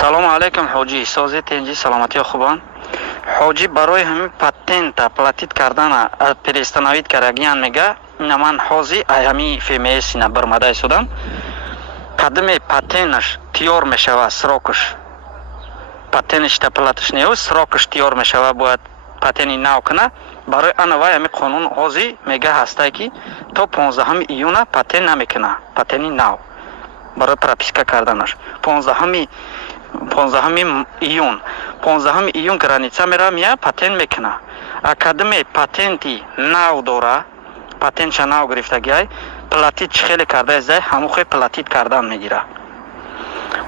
салому алайкум ҳоҷӣ, сози тенҷи саломатиё хубон. ҳоҷӣ барои ҳамин патента платит кардана перестановид карагиян мега, ина ман ҳози ҳами ФМС ина бармадай судам. Кадаме патенаш тиёр мешава срокаш. Патенаш та платиш нео срокаш тиёр мешава бояд патени нав кана. Барои анавай ҳами қонун ҳози мега ҳастай ки то 15 июна патент намекана. Патени нав. Барои прописка карданаш. 15 июн граница мера мия патент мекана. Академи патенти нав дора, патентша нав гирифтагиай, платит хеле карда зай, ҳамухе платит кардан мегира.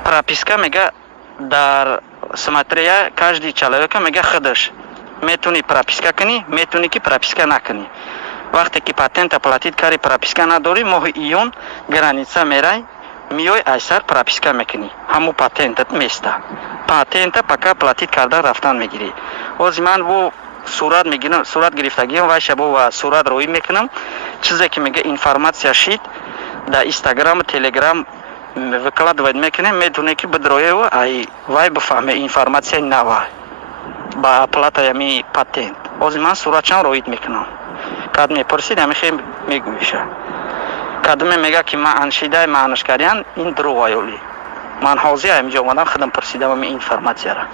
Прописка мега дар смотрия каждый человека мега худаш. Метуни прописка кани, метуни ки прописка накани. Вақте ки патента платит кари прописка надори, моҳи июн граница мерай, миёй айсар прописка мекунӣ. Ҳаму патентат места. Патента пока платит кардан рафтан мегирӣ. Ози ман бу сурат мегирам, сурат гирифтагиам ва шабо ва сурат роӣ мекунам. Чизе ки мега информация шид да Instagram, Telegram выкладывать мекунем, медуне ки бидроева ай вай бифаҳме информация нава. Ба оплата ями патент. Ози ман суратчан роид мекунам. Кад мепурсид ами хем мегӯиша. Кадаме мега ки ман аншидай маънаш кардиян ин дурӯғ аёлӣ. Ман ҳозир ҳаминҷо омадам худам пурсидам ами информатсияра.